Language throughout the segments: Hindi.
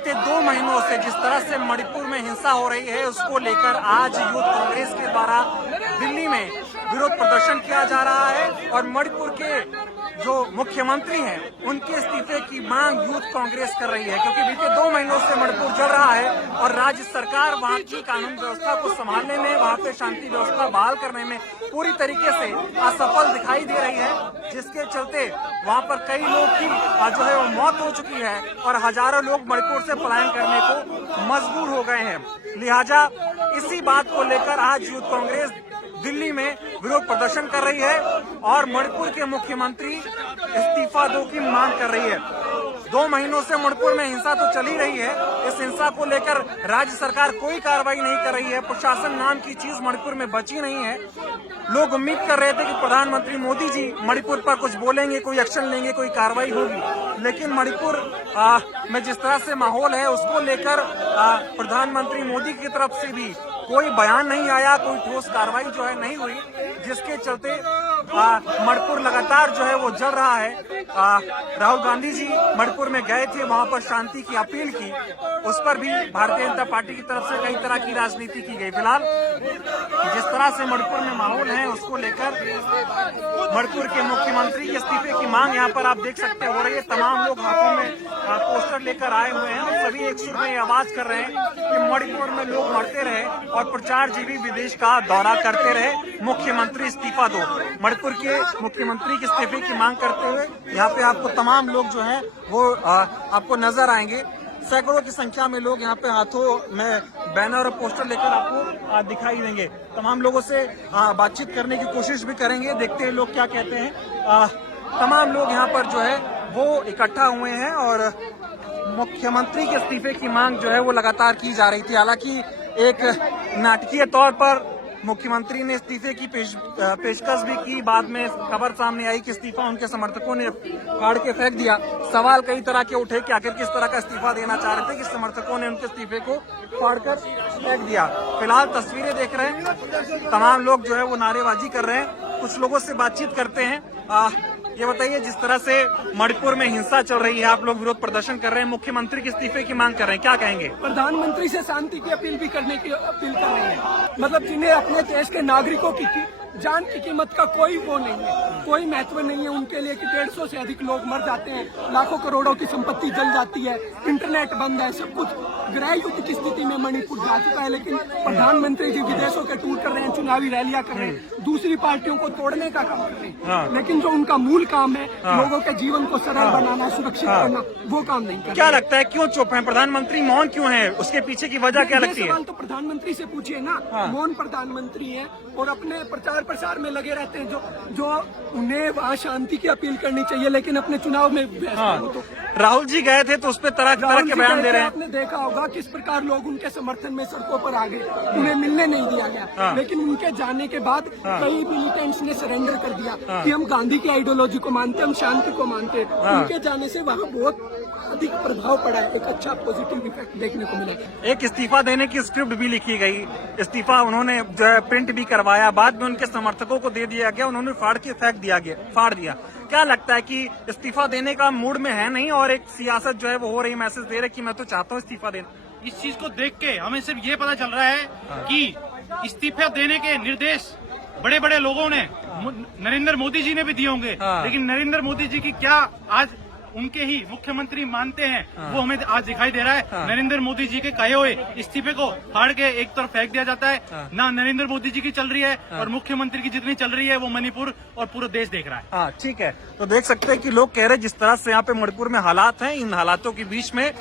बीते 2 महीनों से जिस तरह से मणिपुर में हिंसा हो रही है, उसको लेकर आज यूथ कांग्रेस के द्वारा दिल्ली में विरोध प्रदर्शन किया जा रहा है और मणिपुर के जो मुख्यमंत्री हैं उनके इस्तीफे की मांग यूथ कांग्रेस कर रही है, क्योंकि बीते 2 महीनों से मणिपुर जल रहा है और राज्य सरकार वहां की कानून व्यवस्था को संभालने में, वहां पे शांति व्यवस्था बहाल करने में पूरी तरीके से असफल दिखाई दे रही है, जिसके चलते वहां पर कई लोग की जो है वो मौत हो चुकी है और हजारों लोग मणिपुर से पलायन करने को मजबूर हो गए हैं। लिहाजा इसी बात को लेकर आज यूथ कांग्रेस दिल्ली में विरोध प्रदर्शन कर रही है और मणिपुर के मुख्यमंत्री इस्तीफा दो की मांग कर रही है। 2 महीनों से मणिपुर में हिंसा तो चली रही है, इस हिंसा को लेकर राज्य सरकार कोई कार्रवाई नहीं कर रही है, प्रशासन नाम की चीज मणिपुर में बची नहीं है। लोग उम्मीद कर रहे थे कि प्रधानमंत्री मोदी जी मणिपुर पर कुछ बोलेंगे, कोई एक्शन लेंगे, कोई कार्रवाई होगी, लेकिन मणिपुर में जिस तरह से माहौल है उसको लेकर प्रधानमंत्री मोदी की तरफ से भी कोई बयान नहीं आया, कोई ठोस कार्रवाई जो है नहीं हुई, जिसके चलते मणिपुर लगातार जो है वो जल रहा है। राहुल गांधी जी मणिपुर में गए थे, वहां पर शांति की अपील की, उस पर भी भारतीय जनता पार्टी की तरफ से कई तरह की राजनीति की गई। फिलहाल जिस तरह से मणिपुर में माहौल है उसको लेकर मणिपुर के मुख्यमंत्री के इस्तीफे की मांग यहाँ पर आप देख सकते हो रही है। तमाम लोग हाथों में पोस्टर लेकर आए हुए हैं और सभी एक सुर में आवाज कर रहे हैं कि मणिपुर में लोग मरते रहे और प्रचार जीवी विदेश का दौरा करते रहे, मुख्यमंत्री इस्तीफा दो। मणिपुर के मुख्यमंत्री के इस्तीफे की मांग करते हुए यहाँ पे आपको तमाम लोग जो हैं वो आपको नजर आएंगे। सैकड़ों की संख्या में लोग यहाँ पे हाथों में बैनर और पोस्टर लेकर आपको दिखाई देंगे। तमाम लोगों से बातचीत करने की कोशिश भी करेंगे, देखते हैं लोग क्या कहते हैं। तमाम लोग यहाँ पर जो है वो इकट्ठा हुए हैं और मुख्यमंत्री के इस्तीफे की मांग जो है वो लगातार की जा रही थी। हालांकि एक नाटकीय तौर पर मुख्यमंत्री ने इस्तीफे की पेशकश भी की, बाद में खबर सामने आई कि इस्तीफा उनके समर्थकों ने फाड़ के फेंक दिया। सवाल कई तरह के उठे कि आखिर किस तरह का इस्तीफा देना चाह रहे थे कि समर्थकों ने उनके इस्तीफे को फाड़कर फेंक दिया। फिलहाल तस्वीरें देख रहे हैं, तमाम लोग जो है वो नारेबाजी कर रहे हैं। कुछ लोगों से बातचीत करते हैं। ये बताइए, जिस तरह से मणिपुर में हिंसा चल रही है, आप लोग विरोध प्रदर्शन कर रहे हैं, मुख्यमंत्री के इस्तीफे की मांग कर रहे हैं, क्या कहेंगे? प्रधानमंत्री से शांति की अपील भी करने की अपील कर रहे हैं। मतलब जिन्हें अपने देश के नागरिकों की जान की कीमत का कोई वो नहीं है, कोई महत्व नहीं है उनके लिए कि 150 से अधिक लोग मर जाते हैं, लाखों करोड़ों की संपत्ति जल जाती है, इंटरनेट बंद है, सब कुछ गृह युद्ध की स्थिति में मणिपुर जा चुका है। लेकिन प्रधानमंत्री जी विदेशों के टूर कर रहे हैं, चुनावी रैलियां कर रहे हैं, दूसरी पार्टियों को तोड़ने का काम कर रहे हैं। लेकिन जो उनका मूल काम है, लोगों के जीवन को सरल बनाना, सुरक्षित करना, वो काम नहीं कर। क्या लगता है क्यों चुप है प्रधानमंत्री, मौन क्यों है, उसके पीछे की वजह क्या लगती है? सवाल तो प्रधानमंत्री से पूछिए ना। मौन प्रधानमंत्री है और अपने प्रचार प्रसार में लगे रहते हैं, जो उन्हें वहाँ शांति की अपील करनी चाहिए, लेकिन अपने चुनाव में तो राहुल जी गए थे तो उस पर तरह तरह के बयान दे रहे हैं। आपने देखा होगा किस प्रकार लोग उनके समर्थन में सड़कों पर आ गए, उन्हें मिलने नहीं दिया गया। लेकिन उनके जाने के बाद कई मिलिटेंट्स ने सरेंडर कर दिया कि हम गांधी की आइडियोलॉजी को मानते, हम शांति को मानते। उनके जाने से वहाँ बहुत अधिक प्रभाव पड़ा है, एक अच्छा पॉजिटिव इफेक्ट देखने को मिला। एक इस्तीफा देने की स्क्रिप्ट भी लिखी गई, इस्तीफा उन्होंने जो है प्रिंट भी करवाया, बाद में उनके समर्थकों को दे दिया गया, उन्होंने फाड़ के फेंक दिया गया, फाड़ दिया। क्या लगता है कि इस्तीफा देने का मूड में है नहीं और एक सियासत जो है वो हो रही, मैसेज दे रहे कि मैं तो चाहता हूँ इस्तीफा देना? इस चीज को देख के हमें सिर्फ ये पता चल रहा है कि इस्तीफा देने के निर्देश बड़े बड़े लोगों ने, नरेंद्र मोदी जी ने भी दिए होंगे, लेकिन नरेंद्र मोदी जी की क्या आज उनके ही मुख्यमंत्री मानते हैं, वो हमें आज दिखाई दे रहा है। नरेंद्र मोदी जी के कहे हुए इस्तीफे को फाड़ के एक तरफ फेंक दिया जाता है। ना नरेंद्र मोदी जी की चल रही है और मुख्यमंत्री की जितनी चल रही है वो मणिपुर और पूरा देश देख रहा है। हाँ, ठीक है। तो देख सकते हैं कि लोग कह रहे हैं जिस तरह से यहाँ पे मणिपुर में हालात हैं, इन हालातों के बीच में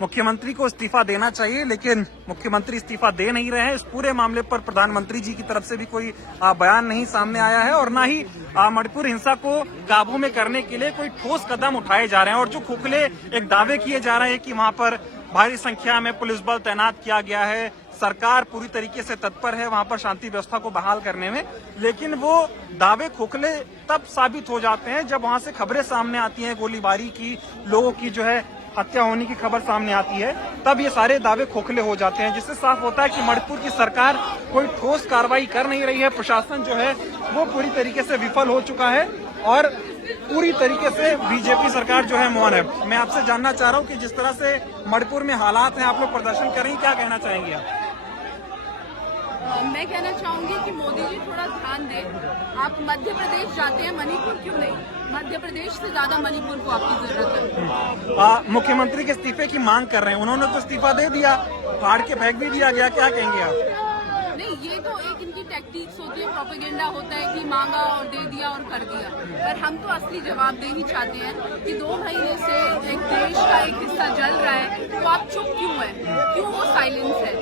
मुख्यमंत्री को इस्तीफा देना चाहिए, लेकिन मुख्यमंत्री इस्तीफा दे नहीं रहे हैं। इस पूरे मामले पर प्रधानमंत्री जी की तरफ से भी कोई बयान नहीं सामने आया है और ना ही मणिपुर हिंसा को काबू में करने के लिए कोई ठोस कदम उठाए जा रहे हैं। और जो खोखले एक दावे किए जा रहे हैं कि वहां पर भारी संख्या में पुलिस बल तैनात किया गया है, सरकार पूरी तरीके से तत्पर है वहां पर शांति व्यवस्था को बहाल करने में, लेकिन वो दावे खोखले तब साबित हो जाते हैं जब वहां से खबरें सामने आती हैं, गोलीबारी की, लोगों की जो है हत्या होने की खबर सामने आती है, तब ये सारे दावे खोखले हो जाते हैं, जिससे साफ होता है कि मणिपुर की सरकार कोई ठोस कार्रवाई कर नहीं रही है। प्रशासन जो है वो पूरी तरीके से विफल हो चुका है और पूरी तरीके से बीजेपी सरकार जो है मौन है। मैं आपसे जानना चाह रहा हूँ कि जिस तरह से मणिपुर में हालात हैं, आप लोग प्रदर्शन कर रही हैं, क्या कहना चाहेंगे आप? मैं कहना चाहूंगी कि मोदी जी थोड़ा ध्यान दें। आप मध्य प्रदेश जाते हैं, मणिपुर क्यों नहीं? मध्य प्रदेश से ज्यादा मणिपुर को आपकी जरूरत है। मुख्यमंत्री के इस्तीफे की मांग कर रहे हैं, उन्होंने तो इस्तीफा दे दिया, फाड़ के फेंक भी दिया गया, क्या कहेंगे आप? नहीं, ये तो एक इनकी टैक्टिक्स होती है, प्रोपेगेंडा होता है कि मांगा और दे दिया और कर दिया। पर हम तो असली जवाबदेही चाहते हैं कि 2 महीने से एक देश का एक हिस्सा जल रहा है, तो आप चुप क्यों हैं? क्यों वो साइलेंस है?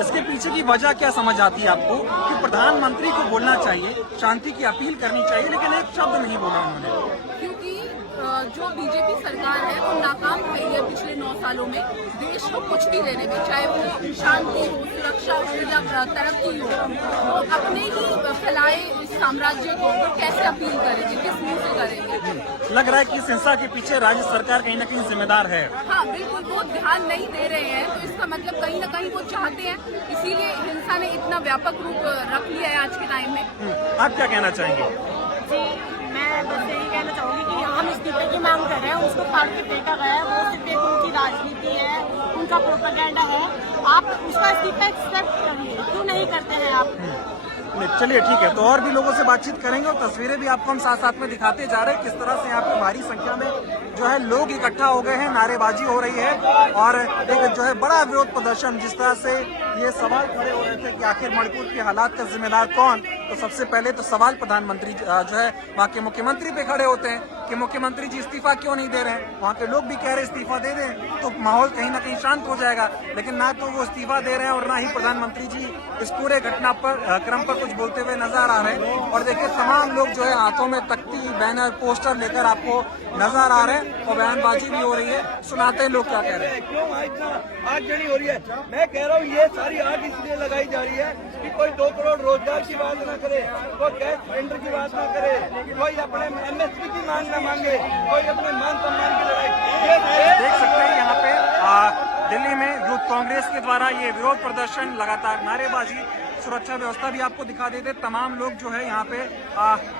इसके पीछे की वजह क्या समझ आती है आपको कि प्रधानमंत्री को बोलना चाहिए, शांति की अपील करनी चाहिए, लेकिन एक शब्द नहीं बोला उन्होंने? क्योंकि जो बीजेपी सरकार है वो नाकाम रही है पिछले 9 सालों में देश को कुछ भी देने में, चाहे वो शांति हो, सुरक्षा हो या तरक्की हो। वो अपने ही फैलाए इस साम्राज्य को वो कैसे अपील करेंगे, किस मुंह से करेंगे? लग रहा है कि इस हिंसा के पीछे राज्य सरकार कहीं न कहीं जिम्मेदार है। हाँ बिल्कुल, वो ध्यान नहीं दे रहे हैं, तो इसका मतलब कहीं न कहीं वो चाहते हैं, इसीलिए हिंसा ने इतना व्यापक रूप रख लिया है आज के टाइम में। आप क्या कहना चाहेंगे? जी, मैं बस यही कहना चाहूंगी कि हम इस्तीफे की मांग कर रहे हैं, उसको फाड़ के फेंका गया है, वो सिर्फ एक उनकी राजनीति है, उनका प्रोपेगेंडा है। आप उसका इस्तीफा एक्सेप्ट करिए, क्यों नहीं करते हैं आप? चलिए ठीक है, तो और भी लोगों से बातचीत करेंगे और तस्वीरें भी आपको हम साथ साथ में दिखाते जा रहे हैं किस तरह से यहाँ पे भारी संख्या में जो है लोग इकट्ठा हो गए हैं, नारेबाजी हो रही है और एक जो है बड़ा विरोध प्रदर्शन। जिस तरह से ये सवाल खड़े हो रहे थे कि आखिर मणिपुर के हालात का जिम्मेदार कौन, तो सबसे पहले तो सवाल प्रधानमंत्री जो है वहाँ के मुख्यमंत्री पे खड़े होते हैं कि मुख्यमंत्री जी इस्तीफा क्यों नहीं दे रहे हैं। वहाँ के लोग भी कह रहे हैं इस्तीफा दे दें तो माहौल कहीं ना कहीं शांत हो जाएगा, लेकिन ना तो वो इस्तीफा दे रहे हैं और ना ही प्रधानमंत्री जी इस पूरे घटना पर क्रम पर कुछ बोलते हुए नजर आ रहे हैं। और देखिए तमाम लोग जो है हाथों में तख्ती, बैनर, पोस्टर लेकर आपको नजर आ रहे हैं और बयानबाजी भी हो रही है। सुनाते हैं लोग क्या कह रहे हैं। क्यों आग जड़ी हो रही है? मैं कह रहा हूँ ये सारी आग इसलिए लगाई जा रही है कि कोई 2 करोड़ रोजगार की बात ना करे, कोई गैस सिलेंडर की बात ना करे, कोई अपने MSP की मांग ना मांगे, कोई अपने मान सम्मान की लड़ाई। देख सकते हैं यहाँ पे दिल्ली में यूथ कांग्रेस के द्वारा ये विरोध प्रदर्शन, लगातार नारेबाजी, सुरक्षा व्यवस्था भी आपको दिखा देते। तमाम लोग जो है यहाँ पे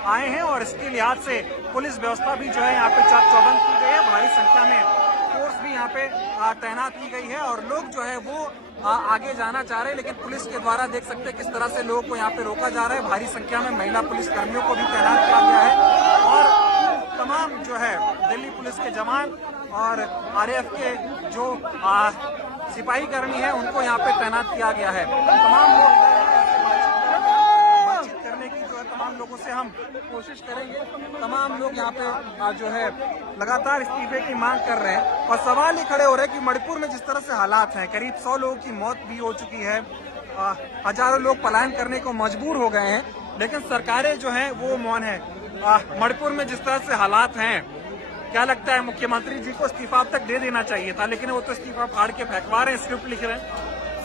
आए हैं और इसके लिहाज से पुलिस व्यवस्था भी जो है यहाँ पे चाक चौबंद की गई है। भारी संख्या में फोर्स भी यहाँ पे तैनात की गई है और लोग जो है वो आगे जाना चाह रहे हैं, लेकिन पुलिस के द्वारा देख सकते हैं किस तरह से लोगों को यहाँ पे रोका जा रहा है। भारी संख्या में महिला पुलिस कर्मियों को भी तैनात किया गया है और तमाम जो है दिल्ली पुलिस के जवान और RAF के जो सिपाही कर्मी है उनको यहाँ पे तैनात किया गया है। तमाम लोग बातचीत करने की जो है तमाम लोगों से हम कोशिश करेंगे। तमाम लोग यहाँ पे जो है लगातार इस्तीफे की मांग कर रहे हैं और सवाल ही खड़े हो रहे हैं कि मणिपुर में जिस तरह से हालात हैं, करीब 100 लोगों की मौत भी हो चुकी है, हजारों लोग पलायन करने को मजबूर हो गए हैं, लेकिन सरकारें जो हैं वो मौन है। मणिपुर में जिस तरह से हालात हैं, क्या लगता है मुख्यमंत्री जी को इस्तीफा अब तक दे देना चाहिए था, लेकिन वो तो इस्तीफा फाड़ के फेंकवा रहे हैं, स्क्रिप्ट लिख रहे हैं।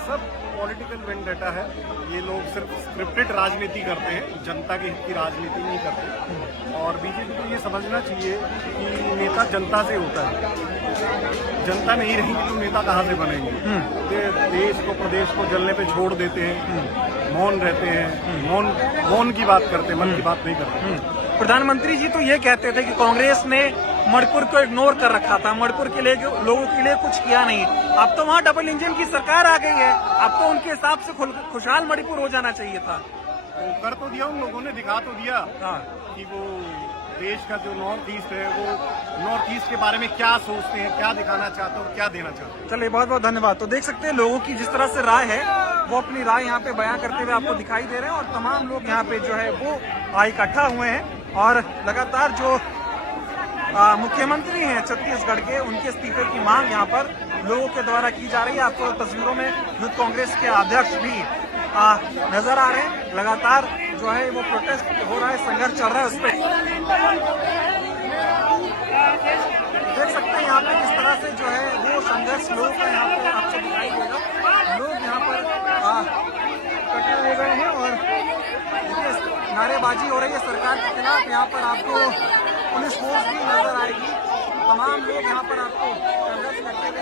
सब पॉलिटिकल वेंडेटा है, ये लोग सिर्फ स्क्रिप्टेड राजनीति करते हैं, जनता के हित की राजनीति नहीं करते। और बीजेपी को ये समझना चाहिए कि नेता जनता से होता है, जनता नहीं रहेगी तो नेता कहाँ से बनेंगे। देश को, प्रदेश को जलने पे छोड़ देते हैं, मौन रहते हैं, मौन की बात करते हैं, मन की बात नहीं करते। प्रधानमंत्री जी तो ये कहते थे कि कांग्रेस ने मणिपुर को इग्नोर कर रखा था, मणिपुर के लिए लोगों के लिए कुछ किया नहीं। अब तो वहाँ डबल इंजन की सरकार आ गई है, अब तो उनके हिसाब से खुशहाल मणिपुर हो जाना चाहिए था। तो कर तो दिया उन लोगों ने, दिखा तो दिया कि वो देश का जो नॉर्थ ईस्ट है वो नॉर्थ ईस्ट के बारे में क्या सोचते हैं, क्या दिखाना चाहते हैं, क्या देना चाहते हैं। चलिए बहुत बहुत धन्यवाद। तो देख सकते हैं लोगों की जिस तरह से राय है वो अपनी राय यहाँ पे बयां करते हुए आपको दिखाई दे रहे हैं और तमाम लोग यहाँ पे जो है वो इकट्ठा हुए हैं और लगातार जो मुख्यमंत्री हैं छत्तीसगढ़ के, उनके इस्तीफे की मांग यहाँ पर लोगों के द्वारा की जा रही है। आपको तस्वीरों में यूथ कांग्रेस के अध्यक्ष भी नजर आ रहे हैं। लगातार जो है वो प्रोटेस्ट हो रहा है, संघर्ष चल रहा है, उस पर देख सकते हैं यहाँ पे किस तरह से जो है वो संघर्ष लोगों का यहाँ पे आपको दिखाई देगा। लोग यहाँ पर इकट्ठे हो गए हैं और नारेबाजी हो रही है सरकार के खिलाफ। यहाँ पर आपको पुलिस फोर्स भी नजर आएगी, तमाम लोग यहाँ पर आपको संघर्ष करते हुए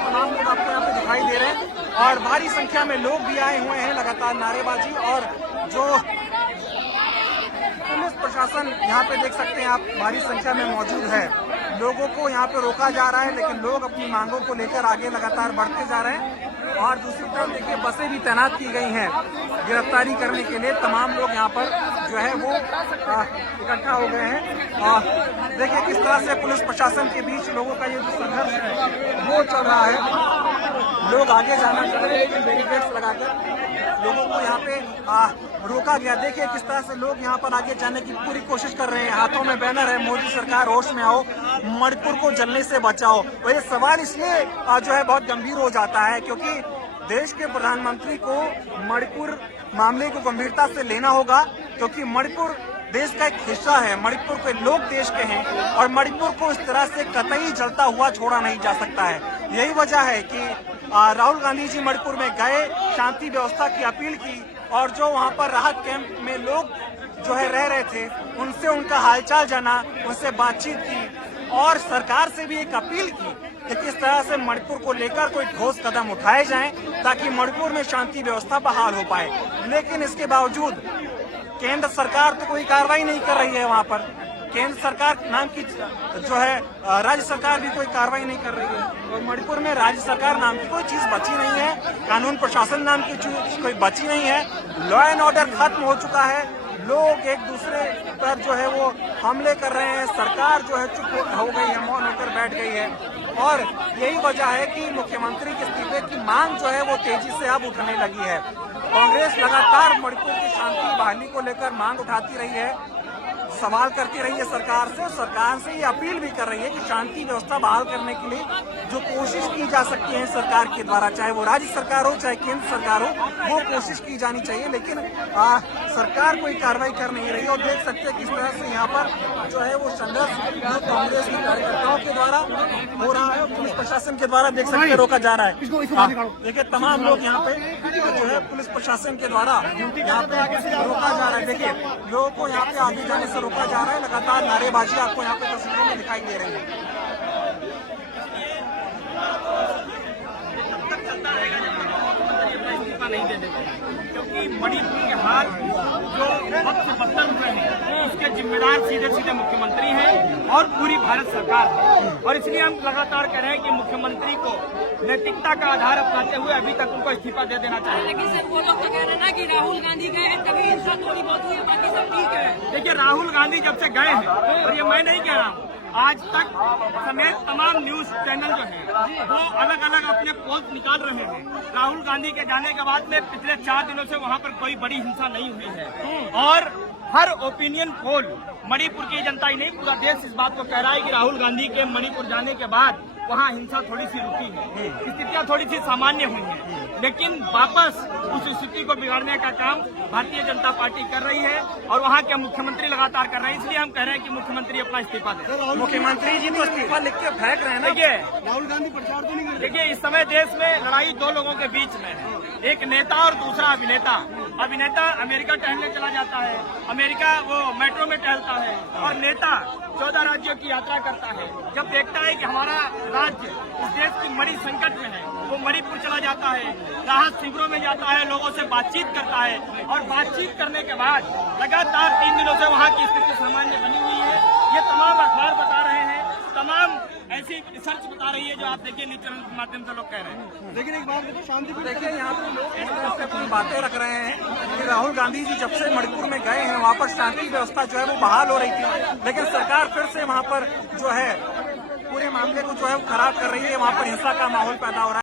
तमाम लोग आपको यहाँ पे दिखाई दे रहे हैं और भारी संख्या में लोग भी आए हुए हैं। लगातार नारेबाजी और जो प्रशासन यहाँ पे देख सकते हैं आप, भारी संख्या में मौजूद है। लोगों को यहाँ पे रोका जा रहा है, लेकिन लोग अपनी मांगों को लेकर आगे लगातार बढ़ते जा रहे हैं। और दूसरी तरफ देखिए बसें भी तैनात की गई हैं गिरफ्तारी करने के लिए। तमाम लोग यहाँ पर जो है वो इकट्ठा हो गए हैं। और देखिए किस तरह से पुलिस प्रशासन के बीच लोगों का ये जो संघर्ष है वो चल रहा है। लोग आगे जाना चाह रहे हैं, लेकिन बैरिकेड्स लगाकर लोगों को यहाँ पे रोका गया। देखिए किस तरह से लोग यहाँ पर आगे जाने की पूरी कोशिश कर रहे हैं। हाथों में बैनर है, मोदी सरकार होश में आओ, मणिपुर को जलने से बचाओ। और ये सवाल इसलिए जो है बहुत गंभीर हो जाता है क्योंकि देश के प्रधानमंत्री को मणिपुर मामले को गंभीरता से लेना होगा, क्योंकि मणिपुर देश का एक हिस्सा है, मणिपुर के लोग देश के हैं और मणिपुर को इस तरह से कतई जलता हुआ छोड़ा नहीं जा सकता है। यही वजह है कि राहुल गांधी जी मणिपुर में गए, शांति व्यवस्था की अपील की और जो वहां पर राहत कैंप में लोग जो है रह रहे थे उनसे उनका हालचाल जाना, उनसे बातचीत की और सरकार से भी एक अपील की कि किस तरह से मणिपुर को लेकर कोई ठोस कदम उठाए जाएं ताकि मणिपुर में शांति व्यवस्था बहाल हो पाए। लेकिन इसके बावजूद केंद्र सरकार तो कोई कार्रवाई नहीं कर रही है। वहां पर केंद्र सरकार नाम की जो है राज्य सरकार भी कोई कार्रवाई नहीं कर रही है और मणिपुर में राज्य सरकार नाम की कोई चीज बची नहीं है, कानून प्रशासन नाम की चीज कोई बची नहीं है। लॉ एंड ऑर्डर खत्म हो चुका है, लोग एक दूसरे पर जो है वो हमले कर रहे हैं, सरकार जो है चुप हो गई है, मौन होकर बैठ गई है। और यही वजह है कि मुख्यमंत्री के इस्तीफे की मांग जो है वो तेजी से अब उठने लगी है। कांग्रेस लगातार मणिपुर की शांति बहाली को लेकर मांग उठाती रही है, सवाल करती रही है सरकार से, और सरकार से ये अपील भी कर रही है कि शांति व्यवस्था बहाल करने के लिए जो कोशिश की जा सकती है सरकार के द्वारा, चाहे वो राज्य सरकार हो चाहे केंद्र सरकार हो, वो कोशिश की जानी चाहिए। लेकिन सरकार कोई कार्रवाई कर नहीं रही। और देख सकते हैं किस तरह से यहाँ पर जो है वो संघर्ष कांग्रेस के कार्यकर्ताओं के द्वारा हो रहा है, पुलिस प्रशासन के द्वारा देख सकते रोका जा रहा है। देखिए तमाम लोग यहाँ पे जो है पुलिस प्रशासन के द्वारा यहाँ पे रोका जा रहा है। देखिए लोगों को यहाँ पे आगे जाने से रोका जा रहा है, लगातार नारेबाजी आपको यहाँ पे तस्वीरों में दिखाई दे रही है। नहीं दे देगा क्योंकि मणिपुर के हाल जो वक्त से बदतर हुए हैं उसके जिम्मेदार सीधे सीधे मुख्यमंत्री हैं और पूरी भारत सरकार है। और इसलिए हम लगातार कह रहे हैं कि मुख्यमंत्री को नैतिकता का आधार अपनाते हुए अभी तक उनको इस्तीफा दे देना चाहिए। लेकिन सर वो लोग तो कह रहे हैं ना कि राहुल गांधी गए हैं तभी हिंसा थोड़ी बहुत हुई है, बाकी सब ठीक है। देखिए राहुल गांधी जब से गए हैं, और ये मैं नहीं कह रहा हूँ, आज तक समेत तमाम न्यूज चैनल जो हैं वो अलग अलग अपने पोस्ट निकाल रहे हैं। राहुल गांधी के जाने के बाद में पिछले 4 दिनों से वहां पर कोई बड़ी हिंसा नहीं हुई है। और हर ओपिनियन पोल, मणिपुर की जनता ही नहीं पूरा देश इस बात को कह रहा है कि राहुल गांधी के मणिपुर जाने के बाद वहाँ हिंसा थोड़ी सी रुकी है, स्थितियां थोड़ी सी सामान्य हुई हैं। लेकिन वापस उस स्थिति को बिगाड़ने का काम भारतीय जनता पार्टी कर रही है और वहाँ के मुख्यमंत्री लगातार कर रहे हैं। इसलिए हम कह रहे हैं कि मुख्यमंत्री अपना इस्तीफा दें। मुख्यमंत्री जी तो इस्तीफा लिख के फेंक रहे हैं ना। देखिए राहुल गांधी प्रचार तो नहीं कर रहे। देखिए इस समय देश में लड़ाई 2 लोगों के बीच में है, एक नेता और दूसरा अभिनेता। अभिनेता अमेरिका टहलने चला जाता है, अमेरिका वो मेट्रो में टहलता है, और नेता 14 राज्यों की यात्रा करता है। जब देखता है कि हमारा राज्य इस देश की बड़ी संकट में है, वो मणिपुर चला जाता है, राहत शिविरों में जाता है, लोगों से बातचीत करता है और बातचीत करने के बाद लगातार 3 दिनों से वहाँ की स्थिति सामान्य बनी हुई है। ये तमाम अखबार बता रहे हैं, तमाम ऐसी रिसर्च बता रही है जो आप देखिए न्यूज चैनल के माध्यम से लोग कह रहे हैं। लेकिन एक बात देखो, शांति देखिए यहाँ पे लोग इस तरह से अपनी बातें रख रहे हैं कि राहुल गांधी जी जब से मणिपुर में गए हैं वहाँ पर शांति व्यवस्था जो है वो बहाल हो रही थी, लेकिन सरकार फिर से वहाँ पर जो है पूरे मामले को जो है खराब कर रही है, वहाँ पर हिंसा का माहौल पैदा हो रहा है।